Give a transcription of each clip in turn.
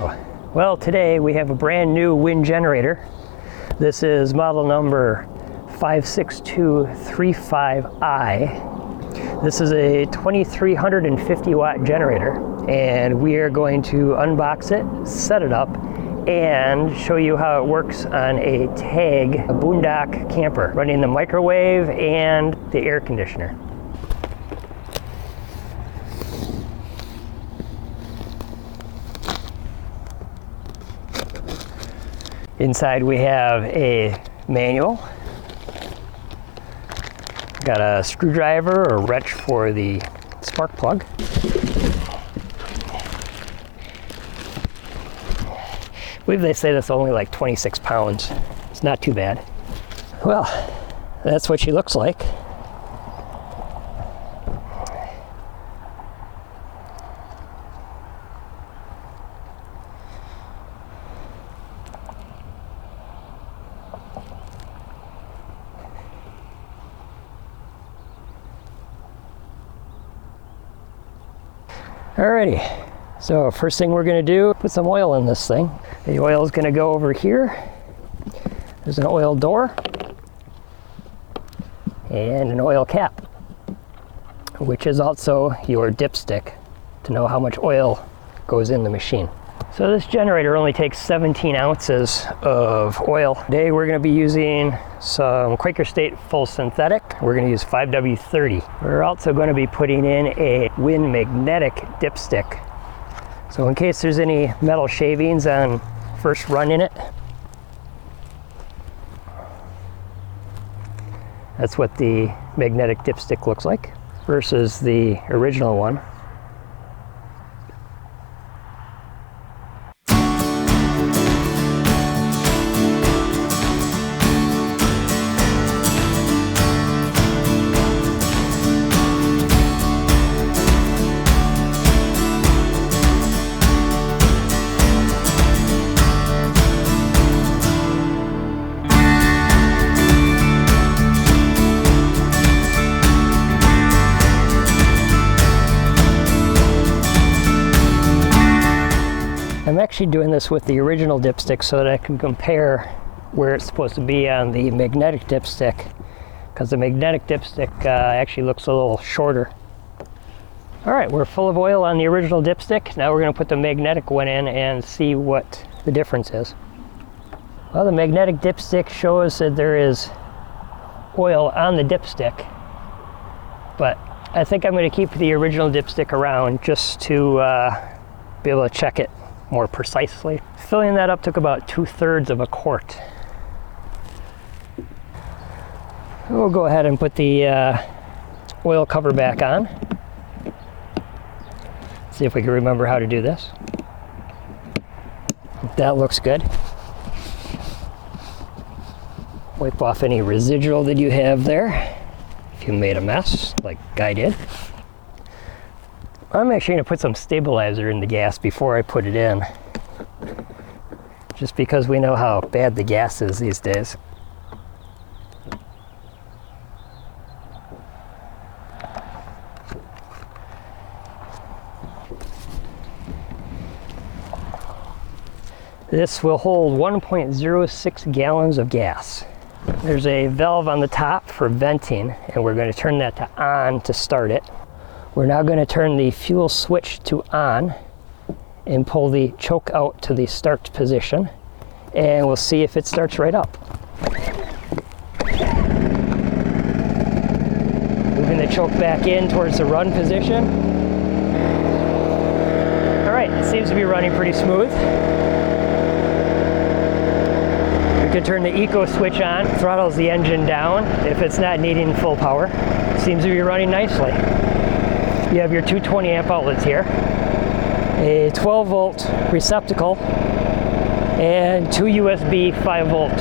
Hello. Well, today we have a brand new wind generator. This is model number 56235i. This is a 2350 watt generator, and we are going to unbox it, set it up, and show you how it works on a Tag Boondock camper, running the microwave and the air conditioner. Inside we have a manual. Got a screwdriver or wrench for the spark plug. I believe they say that's only like 26 pounds. It's not too bad. Well, that's what she looks like. Alrighty, so first thing we're gonna do, put some oil in this thing. The oil is gonna go over here. There's an oil door and an oil cap, which is also your dipstick to know how much oil goes in the machine. So this generator only takes 17 ounces of oil. Today we're gonna be using some Quaker State full synthetic. We're gonna use 5W30. We're also gonna be putting in a wind magnetic dipstick. So in case there's any metal shavings on first run in it, that's what the magnetic dipstick looks like versus the original one. I'm actually doing this with the original dipstick so that I can compare where it's supposed to be on the magnetic dipstick, because the magnetic dipstick actually looks a little shorter. All right, we're full of oil on the original dipstick. Now we're going to put the magnetic one in and see what the difference is. Well, the magnetic dipstick shows that there is oil on the dipstick, but I think I'm going to keep the original dipstick around just to be able to check it more precisely. Filling that up took about 2/3 of a quart. We'll go ahead and put the oil cover back on. See if we can remember how to do this. That looks good. Wipe off any residual that you have there if you made a mess like I did. I'm actually going to put some stabilizer in the gas before I put it in, just because we know how bad the gas is these days. This will hold 1.06 gallons of gas. There's a valve on the top for venting, and we're going to turn that to on to start it. We're now going to turn the fuel switch to on and pull the choke out to the start position, and we'll see if it starts right up. Moving the choke back in towards the run position. All right, it seems to be running pretty smooth. We can turn the eco switch on, throttles the engine down if it's not needing full power. Seems to be running nicely. You have your 220 amp outlets here, a 12 volt receptacle, and 2 USB 5 volt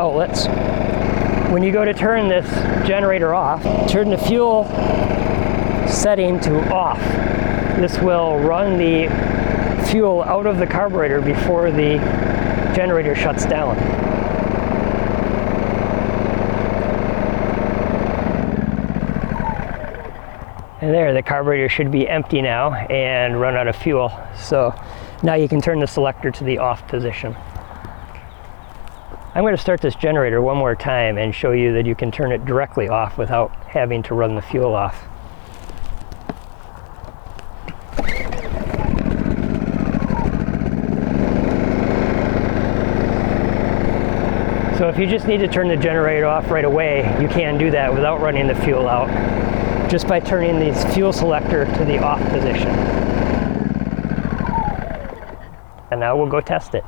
outlets. When you go to turn this generator off, turn the fuel setting to off. This will run the fuel out of the carburetor before the generator shuts down. And there, the carburetor should be empty now and run out of fuel. So now you can turn the selector to the off position. I'm going to start this generator one more time and show you that you can turn it directly off without having to run the fuel off. So if you just need to turn the generator off right away, you can do that without running the fuel out, just by turning the fuel selector to the off position. And now we'll go test it.